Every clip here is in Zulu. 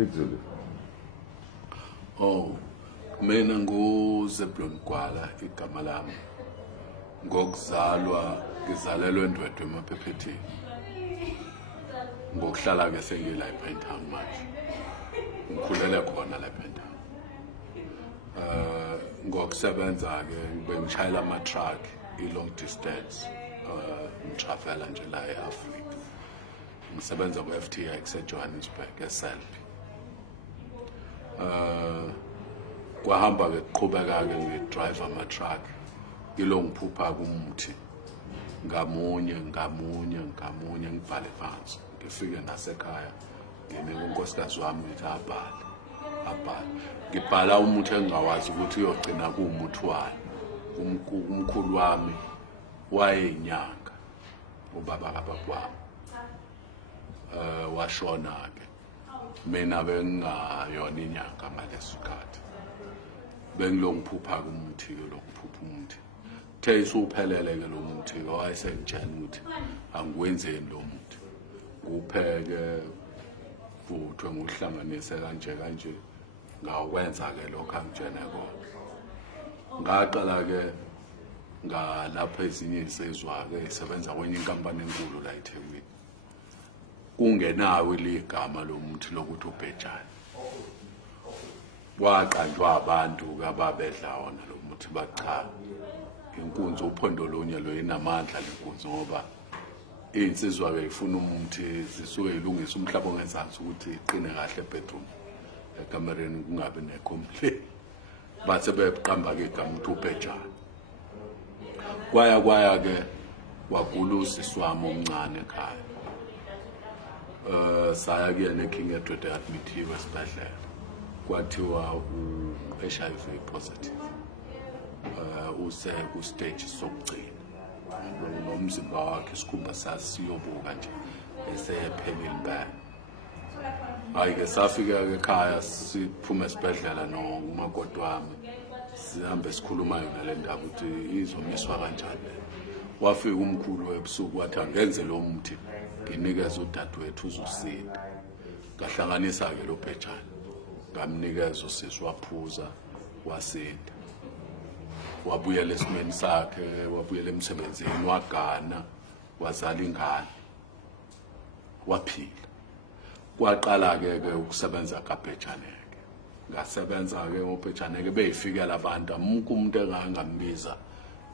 Speak Zulu. Oh, mina ngu Zeblon Gwala igama lami. Ngokuzalwa ngizalelwe eNdwedwe emaphephetini. Ngokuhlala ke sengila ePentown manje. Ngikhulele khona la ePentown. Ngokusebenza ke bengishayela ama-truck i-long distance. Ngitravela nje la eAfrika. Ngisebenza ku-FTX eJohannesburg eSelby. Kwahamba ke kuqhubeka ke ngidrive ama-truck ilo ngiphupha kumuthi ngamunye ngibhale phansi ngifike nasekhaya nginika unkosikazi wami ukuthi abhale ngibhala umuthi engingawazi ukuthi uyogcina kuwumuthi wani umkhulu wami wayeyinyanga ubaba kabakwami washona ke mina bengingayona inyanga ngaleso sikhathi bengilongiphupha kumuthi ke lokuphupha umuthi the isuphelele ke lo muthi wayesengitshela ukuthi angiwenzeni lo muthi kupheke futhi ngohlanganise kanje ngakwenza ke lokho angitshene kona ngaqala ke ngalapha ezinye insizwa ke isebenza kwenye inkampani enkulu la eThekwini kungenawo ligama lomuthi lokuthi Ubhejane waqanjwa abantu ababedla wona lo muthi bacha inkunzi uphondo lonye lo inamandla lenkunzi ngoba insizwa ke ifuna umuthi zisuke ilungisa umhlaba ongezansi ukuthi iqine kahle bedroom ekamereni kungabe necomplaint bathe beqamba ke igama uthi Ubhejane kwaya ke wagula usisi wami omncane ekhaya saya kuyena eKing Edward admithiwe esibhedlela kwathiwa u-HIV positive use ku-stage sokugcina nomzimba wakhe isikhumba sasiyobuka nje esephelile impela hayi ke safika ke ekhaya siphume esibhedlela nomakoti wami sihambe sikhuluma yona le ndaba ukuthi izomiswa kanjani wafika umkhulu ebusuku wathi angenze lo muthi nginikeza udadewethu uzosinda ngahlanganisa ke lo Ubhejane ngamnikeza usisi waphuza wasinda wabuyela esimeni sakhe wabuyela emsebenzini wagana wazala ingane waphila kwaqala ke ukusebenza kaBhejane ke ngasebenza ke ngoBhejane ke beyifikela abantu amukho umuntu engangambiza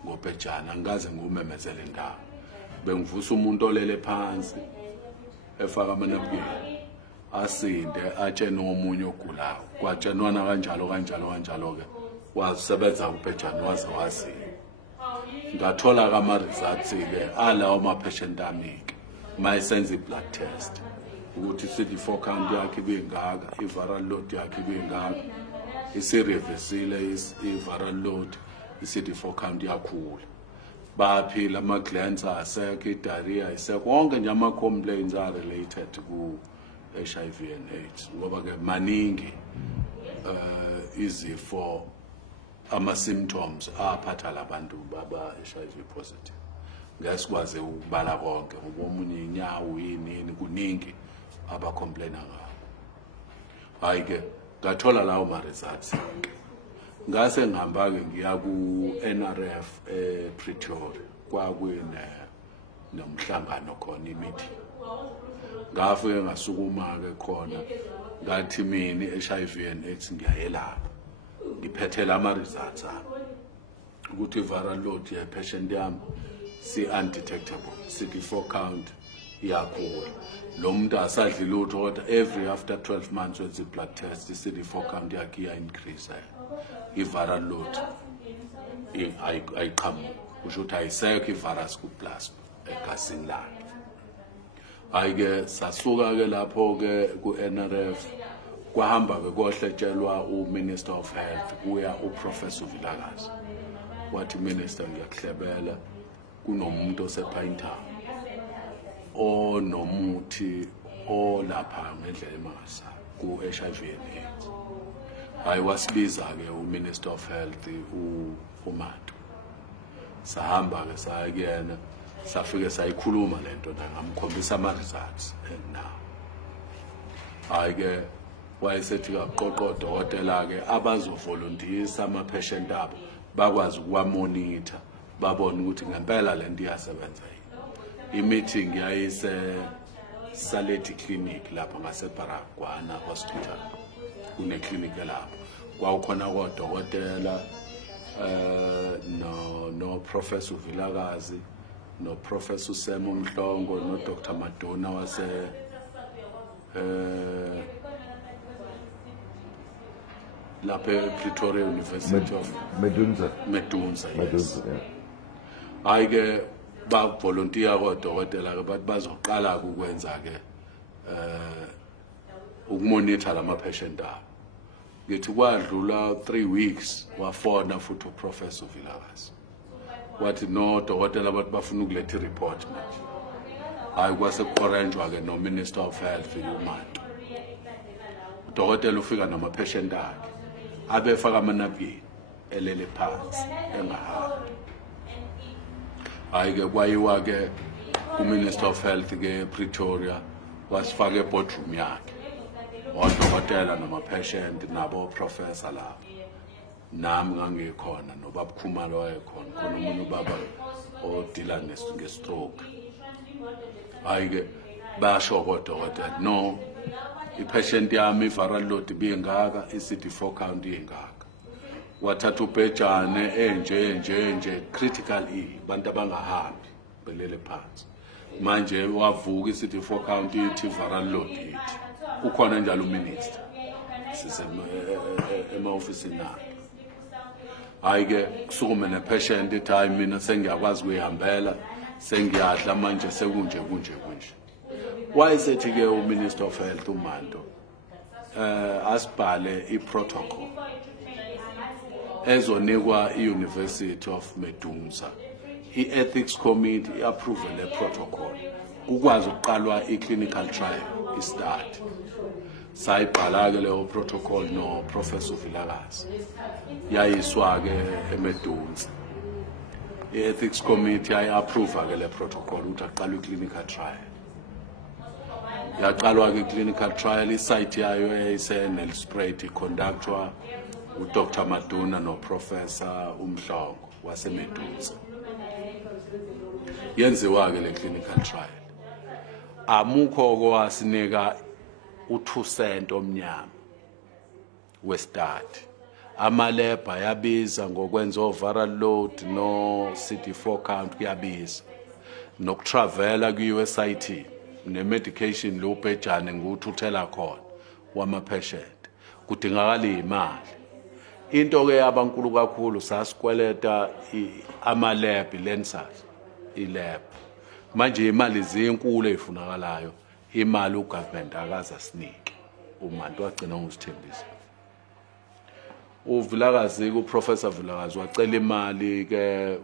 ngoBhejane angaze ngumemezele indawo bengivusa umuntu olele phansi efaka amanapukeni asinde atshene omunye ogulayo kwatshenwana kanjalo ke wasebenza uBhejane waze wasinda ngathola ke ama-results ke alawo ma-patient ami ke mayisenza i-blood test ukuthi i-CD4 count yakhe ibingaka i-viral load yakhe ibingaka isireversile i-viral load i-CD4 count yakhula baphila ama-glands asekho i-diarrhea isekho konke nje ama-complaints are related ku-HIV and AIDS ngoba ke maningi izifo ama-symptoms aphatha labantu baba-HIV positive ngesikwazi ukubala konke ngoba omunye inyawo yini kuningi abacomplaina ngako hayi ke ngathola lawo ma-results ngase ngihamba ke ngiya ku-NRF ePretoria nomhlangano khona i-meeting ngafike ngasukuma ke khona ngathi mina i-HIV and AIDS ngiyayelapha ngiphethela ama-results ukuthi i-viral load ye-patient yami si-undetectable CD4 count iyakhula lo muntu asadli lutho kodwa every after 12 months wenza i-blood test i-CD4 count yakhe iya-increase i-viral load ayiqhamuki kusho ukuthi ayisekho i-virus ku-plasma egazini lakhe hayi ke sasuka ke lapho ke ku-NRF kwahamba ke kohletshelwa uMinister of Health kuya uProfessor Vilakazi wathi Minister ngiyakuhlebela kunomuntu osePinetown onomuthi olapha ngendlela emangasa ku-HIV and AIDS hayi wasibiza ke uMinister of Health uMando sahamba ke saya kuyena safike sayikhuluma lento ngamkhombisa ama-results now hayi ke wayesethi kaqoqo odokotela-ke abazovolontisa ama-patient abo bakwazi ukuwamonitha babone ukuthi ngempela le nto iyasebenza yini. I-meeting yayise-Saleti Clinic lapho ngaseBaragwana Hospital, kuneklinikhi lapho. Kwawukhona kodokotela no Professor Vilakazi, no Professor Sam Umhlongo, no Dr. Madonna wase lapha Pretoria University of Medunsa. Yes. Hayi-ke ba-volunteer kodokotela-ke bathi bazoqala ukwenza-ke ukumonitor lama-patient abo. Ngithi kwadlula 3 weeks wafona futhi uProfessor Vilakazi wathi no dokotela bathi bafuna ukuletha i-report manje. Hayi kwase kuoranjwa-ke no Minister of Health Umlando. Udokotela ufika nama-patient akhe abefaka amanapukeni elele phansi engahambi. Hayi-ke kwayiwa-ke ku-Minister of Health-ke Pretoria wasifaka e-boardroom yakhe odokotela nama-patient nabo professor lapho. Nami ngangikhona nobaba Khumalo wayekhona, khona omunye ubaba odila nge-stroke. Hayi-ke basho kodokotela no, i-patient yami i-viral load ibingaka, i-CD4 count ingaka. Wathatha Ubhejane enje critical bantu abangahambi belele phansi. Manje wavuka i-CD4 count ithi, viral load ithi. Ukhona njalo uminister ema-ofisini akhe. Hayi-ke kusukume ne-patient ithi hayi mina sengiyakwazi ukuyihambela, sengiyadla manje sekunje kunje. Wayesethi-ke uMinister of Health uMando asibhale i-protocol ezonikwa i-University of Medunsa. I-Ethics Committee i-approve le protocol kukwazi ukuqalwa i-clinical trial i-start. Sayibhala-ke leyo protocol no Professor Vilakazi yayiswa-ke eMedunsa. I-Ethics Committee yayi-approve-ke le protocol ukuthi aqalwe i-clinical trial. Yaqalwa-ke i-clinical trial, i-site yayo eyayise-Nelspruit iconductwa uDr. Madonna noProfessor Umhlongo waseMedunsa. Yenziwa-ke le clinical trial. Amukho kwasinika u2% omnyama we-start. Amalebha yabiza ngokwenza o-viral load no CD4 count kuyabiza. Nokutravela ku-USIT ne-medication lo Ubhejane nguwuthuthela khona wama-patient kudingakala imali. Into-ke yabankulu kakhulu sasikweleta ama-lab lenses i-lab. Manje imali zinkulu ezifunakalayo, imali ugovernment akaze asinike. UManto wagcina ngosithembisa. Uvilakazi uProfessor Vilakazi wacela imali-ke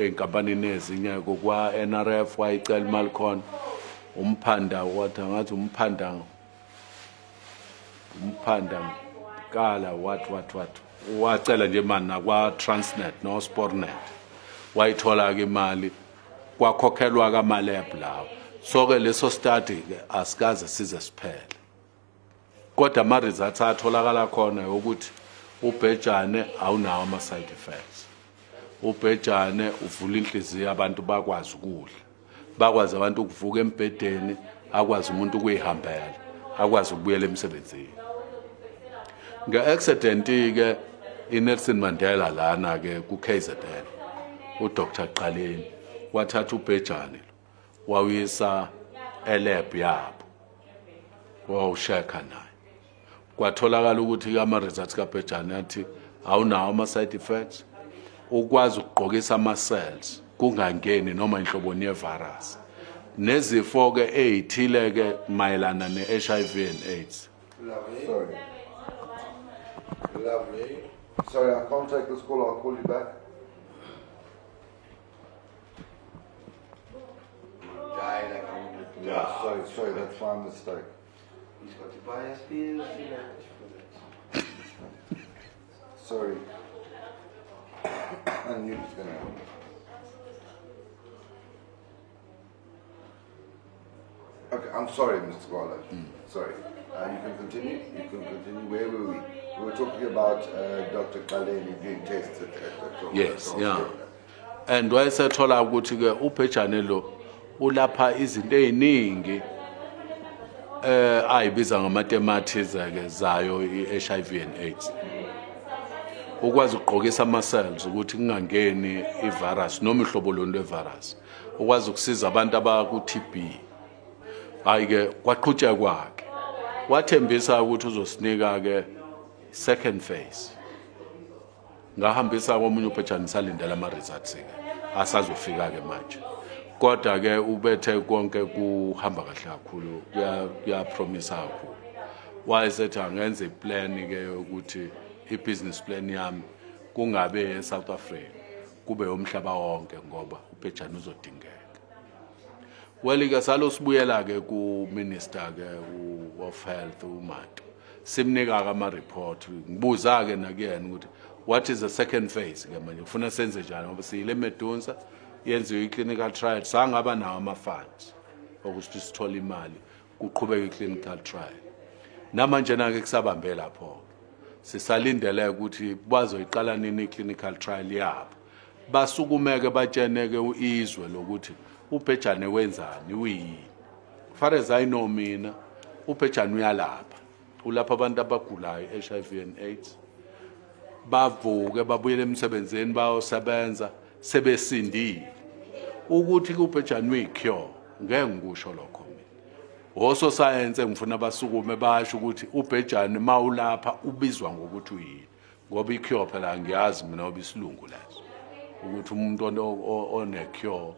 enkampanini ezinye kokwa NRF wayicela imali khona. Umphanda wathi ngathi umphanda kala what wacela nje manje nakwa Transnet no Sportnet wayithola-ke imali kwakhokhelwa kamalab lawo. So-ke leso study-ke asikaze size siphele, kodwa ama-results atholakala khona ukuthi Ubhejane awunawo ama-side effects. Ubhejane uvula inhliziyo abantu bakwazi ukudla, bakwazi abantu ukuvuka embhedeni, akwazi umuntu ukuyihambela, akwazi ukubuyela emsebenzini. Nge-accident-ke iNelson Mandela lana-ke ku-KZN uDr. Qaleni wathatha Ubhejane wawuyisa elab yabo wawusheka naye. Kwatholakala ukuthi ama-results kaBhejane athi awunawo ama-side effects, ukwazi ukugqokisa ama-cells kungangeni noma inhloboni ye-virus. Nezifo-ke ey'thile-ke mayelana ne-HIV and AIDS. Lovely. Sorry, I can't take this call. I'll call you back. Yeah, sorry, that's my mistake. He's got to buy us pills. Sorry. I knew it was going to happen. Okay, I'm sorry, Mr. Gwala. Sorry. You can continue. talking about Dr. Kaleni being tested at the Yes, yeah. And wayesethola ukuthi ke Ubhejane lo ulapha izinto eziningi ayibiza ngamatematics ke zayo iHIV and AIDS. Ukwazi ukugqokisa ama-cells ukuthi kungangeni ivirus noma ihlobo loni levirus. Ukwazi ukusiza abantu abaku-TB. Hayi ke kwaqhutsheka kwakhe. Wathembisa ukuthi uzosinika ke second phase. Ngahambisa komunye Ubhejane salindela ama-results ke. Asazofika ke manje. Kodwa ke ubethe konke kuhamba kahle kakhulu. Kuya promise kakhulu. Wayesethi angenze iplan ke ukuthi i-business plan yami kungabe eSouth Africa kube umhlaba wonke ngoba Ubhejane uzodingeka. Welike salosibuyela ke ku minister ke of health uManto. Simnika ke ama report ngibuza ke nakuyena ukuthi what is the second phase ke manje ufuna senze njani ngoba siyile Medunsa yenziwe i-clinical trial sangaba nawo ama-funds ukuthi sithole imali kuqhubeka i-clinical trial. Namanje na ke kusabambe lapho sisalindele ukuthi bazoyiqala nini i-clinical trial yabo basukumeke batsheneke izwe lokuthi Ubhejane wenzani uyini. Far as I know mina Ubhejane uyalapha ulapha abantu abagulayo HIV and AIDS bavuke babuyele emsebenzini bayosebenza sebesindile ukuthi Ubhejane uyicure ngeke ngikusho lokho mina. Oso science ngifuna basukume basho ukuthi Ubhejane mawulapha ubizwa ngokuthi uyini ngoba icure phela ngiyazi mina obisilungu lazo ukuthi umuntu one cure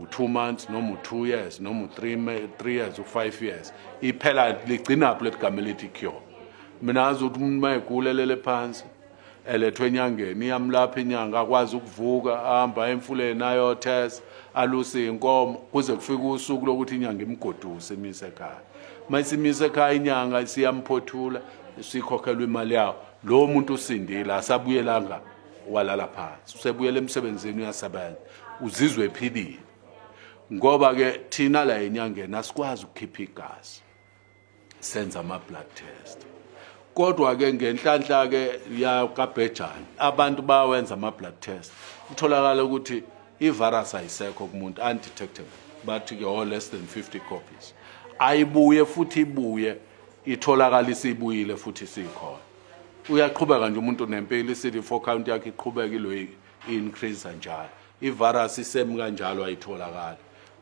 u2 months noma u2 years noma u3 years u5 years iphela ligcina lapho legama elithi cure. Mina azi ukuthi umuntu mayegulelele phansi elethwe enyangeni iyamlapha inyanga akwazi ukuvuka ahamba emfuleni ayo test alusi inkomo kuze kufike usuku lokuthi inyanga imgoduse emise ekhaya. Mayisimisa ekhaya inyanga siyampothula sikhokhelwa imali yawo lo muntu usindile asabuyelanga walala phansi usebuyela emsebenzini uyasebenza uzizwe ephilile ngoba ke thina la enyangeni asikwazi ukukhipha igazi senza ama blood test. Kodwa ke ngenhlanhla ke ya kaBhejane abantu bawenza ama blood test utholakala ukuthi ivirus ayisekho kumuntu undetectable bathi ke less than 50 copies ayibuye futhi ibuye itholakala isibuyile futhi sikhona. Uyaqhubeka nje umuntu nempilo i-CD4 count yakhe iqhubeka ilo increase njalo ivirus isemi kanjalo ayitholakala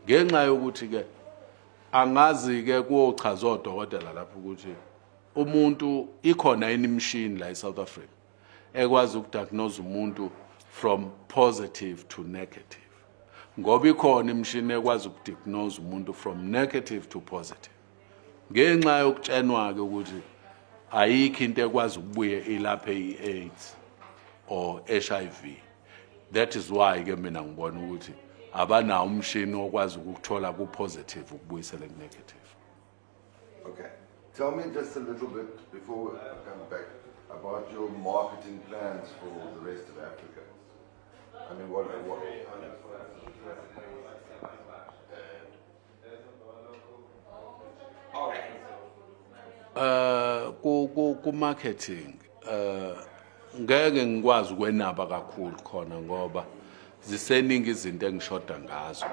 ngenxa yokuthi ke angazi ke kuyochaza odokotela lapho ukuthi umuntu ikhona imishini la eSouth Africa ekwazi ukudiagnose umuntu from positive to negative ngoba ikhona imishini ekwazi ukudiagnose umuntu from negative to positive ngenxa yokutshenwa ke ukuthi ayikho into ekwazi ukubuye ilaphe i-AIDS or HIV. That is why ke mina ngibona ukuthi abanawo umshini okwazi ukuthola ku-positive ukubuyisela ku-negative. Okay. Tell me just a little bit before we come back about your marketing plans for the rest of Africa. I mean, what ku marketing ngeke ngikwazi ukwenaba kakhulu khona ngoba ziseningi izinto engishoda ngazo.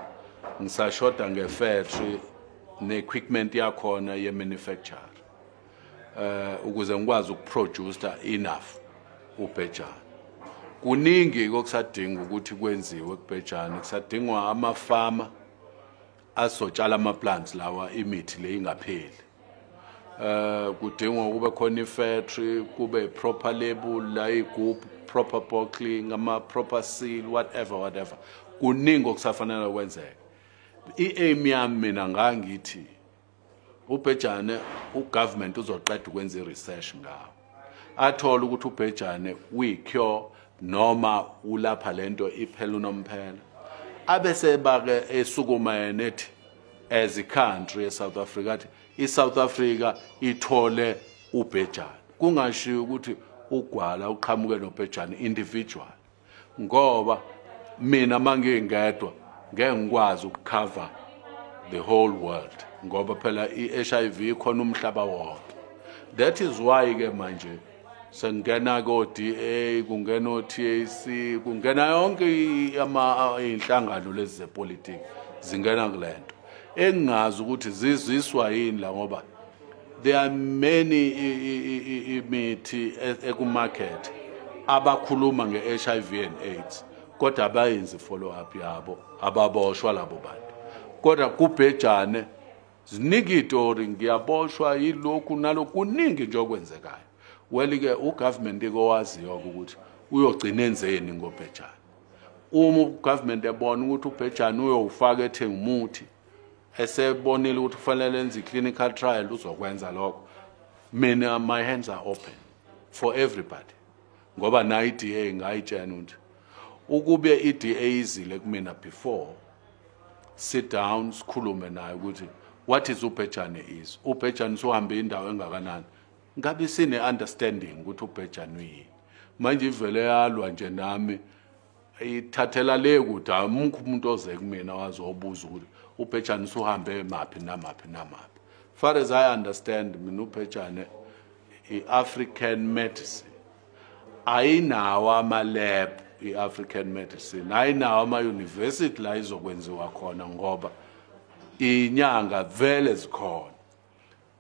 Ngisashoda ngefactory ne-equipment yakhona ye-manufacture ukuze ngikwazi ukuproduce enough Ubhejane. Kuningi okusadinga ukuthi kwenziwe kuBhejane kusadingwa amafama azotshala ama-plants lawa imithi le ingapheli. Kudingwa kube khona i-factory kube proper label la igroup proper bottling ama proper seal whatever kuningi okusafanele kwenzeka. I-aim yami mina ngangithi Ubhejane ugovernment uzoqeda ukwenza i-research ngawo athola ukuthi Ubhejane uyi-cure noma ulapha lento iphela unomphela abese bake esukuma enethi as a country eSouth Africa athi iSouth Africa ithole Ubhejane kungashiyo ukuthi uGwala uqhamuke noBhejane individual ngoba mina mangingedwa ngeke ngikwazi ukucover the whole world ngoba phela i-HIV ikhona umhlaba wonke. That is why ke manje sengena ko DA kungena o TAC kungena yonke inhlangano lezi zepolitiki zingena kulento engazi ukuthi ziziswa yini la ngoba there are many imithi ekumarket abakhuluma nge-HIV and AIDS kodwa abayenzi follow up yabo ababoshwa labo bantu kodwa kubhejane ziningi itori ngiyaboshwa yilokhu nalokhu kuningi nje okwenzekayo well-ke ugovernment ikowaziyo ukuthi uyogcina enzeni ngobhejane uma ugovernment ebona ukuthi ubhejane uyowufaka ethenga umuthi esebonile ukuthi kufanele enze i-clinical trial uzokwenza lokho mina my hands are open for everybody ngoba na i-DA ngayitshena ukuthi ukube i-DA izile kumina before sit down sikhulume naye ukuthi what is ubhejane is ubhejane sohambe indawo engakanani ngabe sine understanding ukuthi ubhejane uyini manje ivele yalwa nje nami ithathela le ukuthi amukho umuntu oze kumina wazobuza ukuthi ubhejane sohambe maphi namaphi namaphi far as I understand mina ubhejane i-African medicine ayinawo ama-lab i-African medicine ayinawo ama-university la izokwenziwa khona ngoba inyanga vele zikhona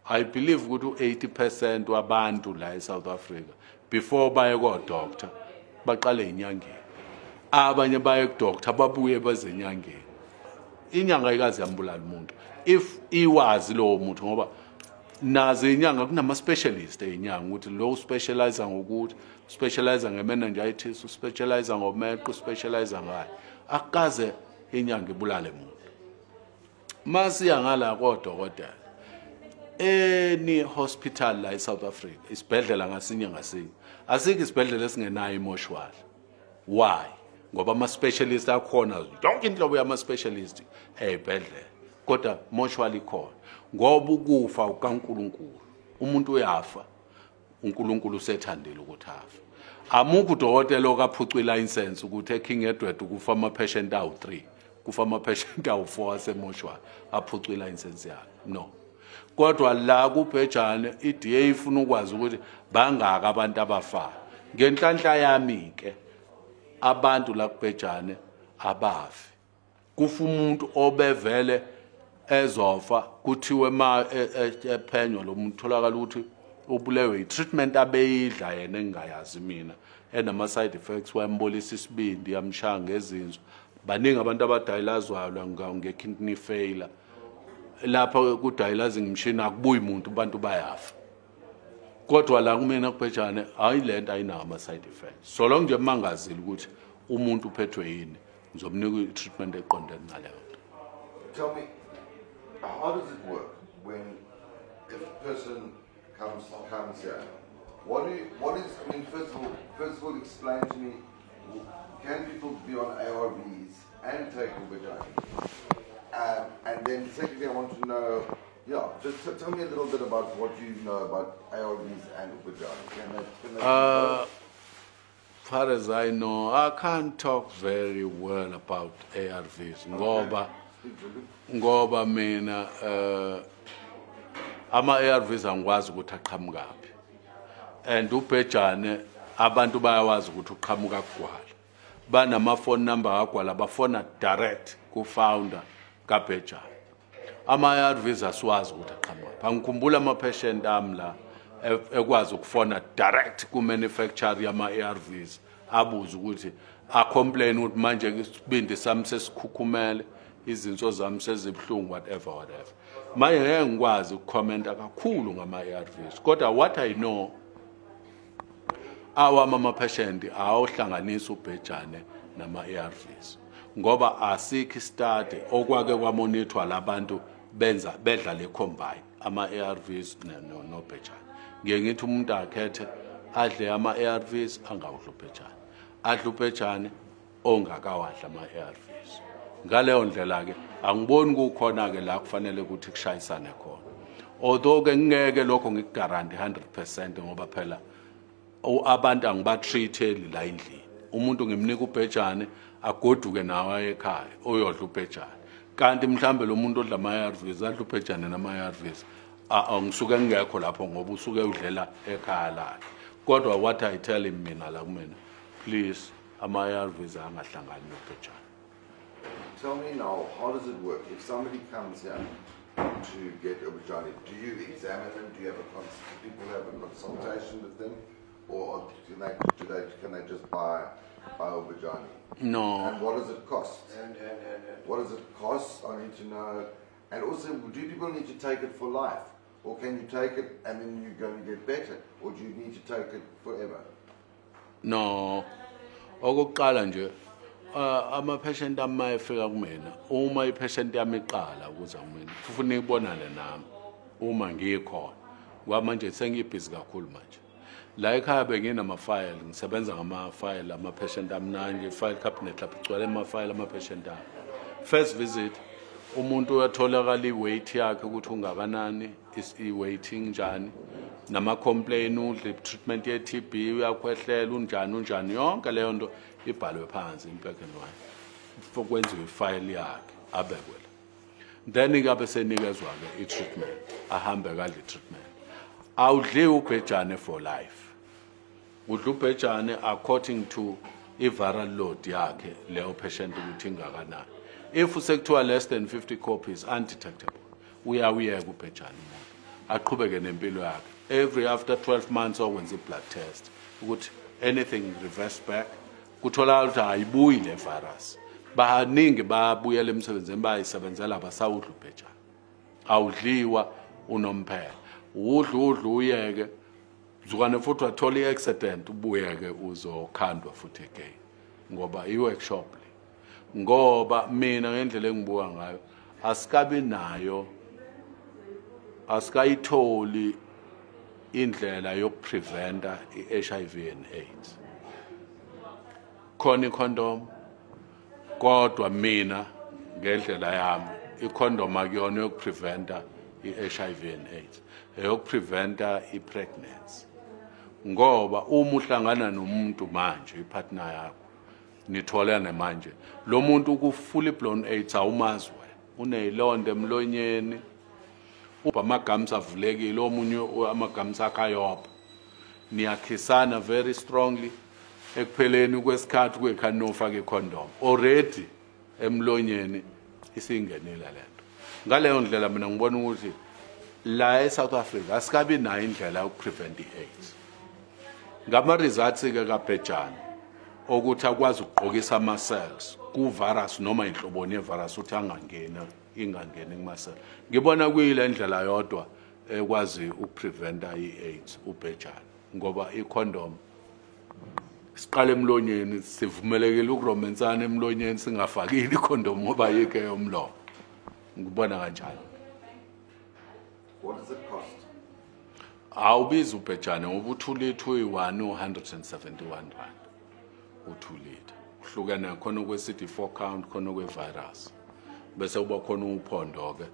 I believe ukuthi 80% wabantu la eSouth Africa before baye ko-doctor baqale inyangeni abanye baye ku-doctor babuye bezenyangeni inyanga ayikazi yambulala umuntu if iwazi lowo muntu ngoba nazo inyanga kunama-specialist einyanga ukuthi lo specialize ngokuthi specialize nge-meningitis specialize ngomeqo specialize ngayo akaze inyanga ibulale umuntu masiya ngala kodokotela any hospital la eSouth Africa isibhedlela ngasinye ngasinye asikho isibhedlela esingenayo imoshwali why ngoba ama-specialist akhona yonke inhlobo yama-specialist ey'bhedlela kodwa moshwali ikhona ngoba ukufa ukaNkulunkulu umuntu uyafa uNkulunkulu usethandile ukuthi afe amukho udokotela okaphucwa ilayisensi ukuthi eKing Edward kufa ama-patient awu-3 kufa ama-patient awu-4 asemoshwali aphucwa ilayisensi yakhe no kodwa la kubhejane i-DA ifuna ukwazi ukuthi bangaka abantu abafayo ngenhlanhla yami-ke abantu la kubhejane abafi kufa umuntu obevele ezofa kuthiwe ma ephenywa lo muntu tholakala ukuthi ubulewe i-treatment abeyidla yena engingayazi mina enama-side effects wayembolisa isibindi yamshaya ngezinso baningi abantu abadayilazwayo nge-kidney failure lapha kudayilazing machine akubuyi umuntu abantu bayafa kodwa la kumina kubhejane hayi lento ayinawo ama-side effects so long nje mangazile ukuthi umuntu uphethwe yini ngizomnika i-treatment eqondene naleyo nto. Tell me, how does it work when if a person comes here? What is I mean, first of all, explain to me, can people be on ARVs and take Ubhejane? And then secondly, I want to know, just tell me a little bit about what you know about ARVs and Ubhejane. Far as I know, I can't talk very well about ARVs. Ngoba mina ama-ARVs angikwazi ukuthi aqhamukaphi and ubhejane abantu bayawazi ukuthi uqhamuka kuGwala banama-phone number kaGwala bafona direct ku-founder kabhejane ama-ARVs asiwazi ukuthi aqhamukaphi angikhumbula ama-patient ami la ekwazi ukufona direct ku-manufacturer yama-ARVs abuze ukuthi a-complain ukuthi manje isibindi sami sesikhukhumele izinso zami sezibuhlungu whatever manje ngeke ngikwazi ukukhomenta kakhulu ngama-ARVs kodwa what I know awami ama-patient awahlanganisa ubhejane nama-ARVs ngoba asikho i-study okwake kwamonithwa labantu bedla le-combine ama-ARVs nobhejane ngiye ngithi umuntu akhethe adle ama-ARVs angawudla ubhejane adle ubhejane ongakawadla ama-ARVs ngaleyo ndlela-ke angiboni kukhona-ke la kufanele ukuthi kushayisane khona although-ke ngeke lokho ngikugaranti 100% ngoba phela abantu angiba-treat-eli la endlini umuntu ngimnika ubhejane agoduke nawe ekhaya uyodla ubhejane kanti mhlambe lo muntu odla ama-ARVs adla ubhejane nama-ARVs ngisuke ngekho lapho ngoba usuke udlela ekhaya lakhe Kodwa what I tell him mina la kumina, please ama-ARVs angahlangani nobhejane. Tell me now, how does it work? If somebody comes here to get Ubhejane, do you examine them? Do you have do people have a consultation with them? Or can they just buy Ubhejane? No. And what does it cost? What does it cost? I need to know. And also, do people need to take it for life? Or can you take it and then you're going to get better? Or do you need to take it forever? No. Okokuqala nje ama-patient ami efika kumina, uma i-patient yami iqala ukuza kumina kufuna ibonane nami uma ngikhona ngoba manje sengibhizi kakhulu manje. La ekhaya benginamafayili, ngisebenza ngamafayili ama-patient ami nanje, i-file cabinet lapho igcwele amafayili ama-patient ami. First visit umuntu uyatholakala i-weight yakhe ukuthi ungakanani, i-weighting njani, nama-complain, udle treatment ye-TB, uyakhwehlela, unjani, yonke leyo nto ibhalwe phansi in black and white kwenziwe ifayili yakhe abekwe la. Then kabe senikezwa-ke i-treatment, ahambe kadle i-treatment. Awudli ubhejane for life, udla ubhejane according to i-viral load yakhe leyo patient ukuthi ingakanani. If usekuthiwa less than 50 copies undetectable, uyawuyeka ubhejane umuntu aqhubeke nempilo yakhe. Every after 12 months okwenza i-blood test ukuthi anything reverse back, kutholakala ukuthi ayibuyi le virus. Baningi babuyela emsebenzini bayisebenzela basawudla ubhejane. Awudliwa unomphela, udla uyeke, zukane futhi wathola i-accident ubuyeke uzokhandwa futhi again ngoba i-workshop le. Ngoba mina ngendlela engibuka ngayo asikabi nayo, asikayitholi indlela yokupreventa i-HIV and AIDS. Khona i-condom, kodwa mina ngendlela yami i-condom akuyona yokupreventa i-HIV and AIDS, eyokupreventa i-pregnancy. Ngoba uma uhlangana nomuntu manje ipartner yakho nitholane manje, lo muntu ku-fully blown AIDS awumazi wena, uneyilonda emlonyeni, amagums avulekile, omunye amagums akayopha, niyakhisana very strongly, ekupheleni kwesikhathi kwekhani nofaka i-condom already emlonyeni isingenile lento. Ngaleyo ndlela mina ngibona ukuthi la eSouth Africa asikabi nayo indlela yokuprevent i-AIDS. Ngama-results-ke kabhejane ukuthi akwazi ukugqokisa ama-cells ku-virus noma inhloboni ye-virus ukuthi ingangeni kuma-cell. Ngibona kuyile ndlela yodwa ekwazi ukupreventa i-AIDS ubhejane ngoba i-condom siqala emlonyeni, sivumelekile ukuromensana emlonyeni singafakile i-condom ngoba yike yomlomo. Ngibona kanjalo. What does it cost? Awubiza ubhejane ngoba u-2 litre uyi-171 rand. U-2 litre uhlukene khona kwe-CD4 count, khona kwe-virus, bese uba khona uphondo-ke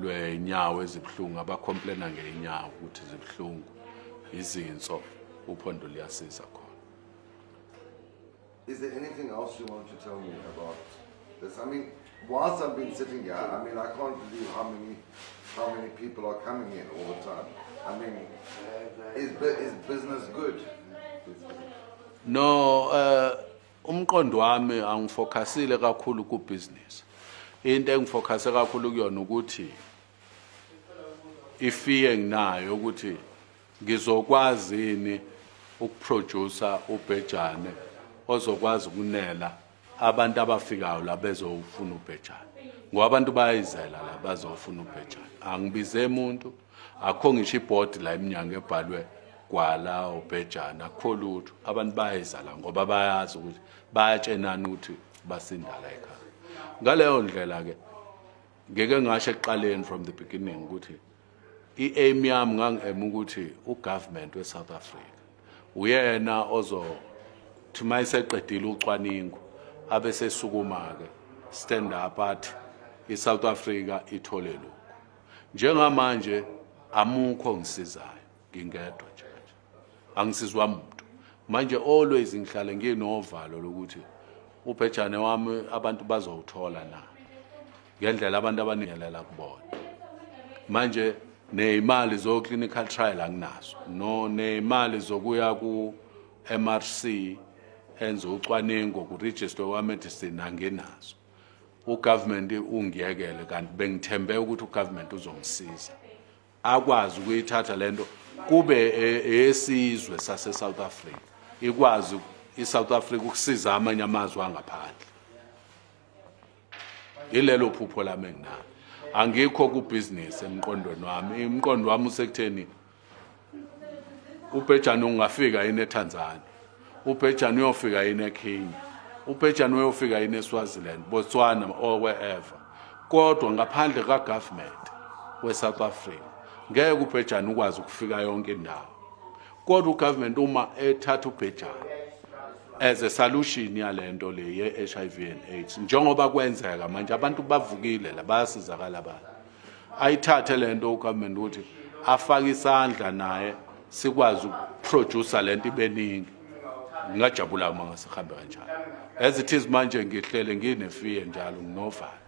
lwenyawo ezibuhlungu, abacomplaina ngey'nyawo ukuthi zibuhlungu, izinso, uphondo liyasiza khona. Is there anything else you want to tell me about this? I mean, whilst I've been sitting here, I mean, I can't believe how many people are coming in all the time. I mean, is business good? No, umqondo wami angifocusile kakhulu ku business. Into engifocuse kakhulu kuyona ukuthi ifee nginayo ukuthi ngizokwazi ini ukuproducer ubhejane ozokwazi ukunela abantu abafikayo la bezofuna ubhejane. Ngoba abantu bayizela la bazofuna ubhejane. Angibize umuntu, akho ngisho iboard la eminyango ebhalwe Gwala Ubhejane, akho lutho. Abantu bayizala ngoba bayazi ukuthi bayatshenana ukuthi basindala ekhaya. Ngaleyo ndlela ke ngeke ngasho ekuqaleni from the beginning ukuthi i-aim yami ngangema ukuthi ugovernment weSouth Africa uyena ozothi mayiseqedile ucwaningo abesesukuma-ke stand up athi iSouth Africa ithole lokhu. Njengamanje amukho ngisizayo, ngingedwa nje kanje, angisizwa muntu. Manje always ngihlale nginovalo lokuthi ubhejane wami abantu bazowuthola na ngendlela abantu abaningelela kubona. Manje neimali zo clinical trial anginazo no neimali zokuya ku MRC enza ucwaningo ku register wa medicine angenazo. Ugovernment ungiyekele kanti bengithembe ukuthi ugovernment uzongisiza akwazi ukuyithatha lento kube esizwe sase South Africa ikwazi iSouth Africa ukusiza amanye amazwe angaphandle. Ilelo phupho lami enginalo. Angikho ku business emqondweni wami. Imqondo wami usekutheni Ubhejane ungafika yini eTanzania. Ubhejane uyofika yini eKenya. Ubhejane uyofika yini eSwaziland, Botswana or wherever. Kodwa ngaphandle ka government we South Africa ngeke uBhejane ukwazi ukufika yonke indawo. Kodwa ugovernment uma ethatha uBhejane as a solution yalento le ye-HIV and AIDS njengoba kwenzeka manje abantu bavukile la bayasizakala abantu ayithathe lento ugovernment ukuthi afake isandla naye sikwazi ukuproduce lento ibeningi ngingajabula uma ngasihamba kanjalo as it is manje ngihlele nginefiye njalo nginovalo.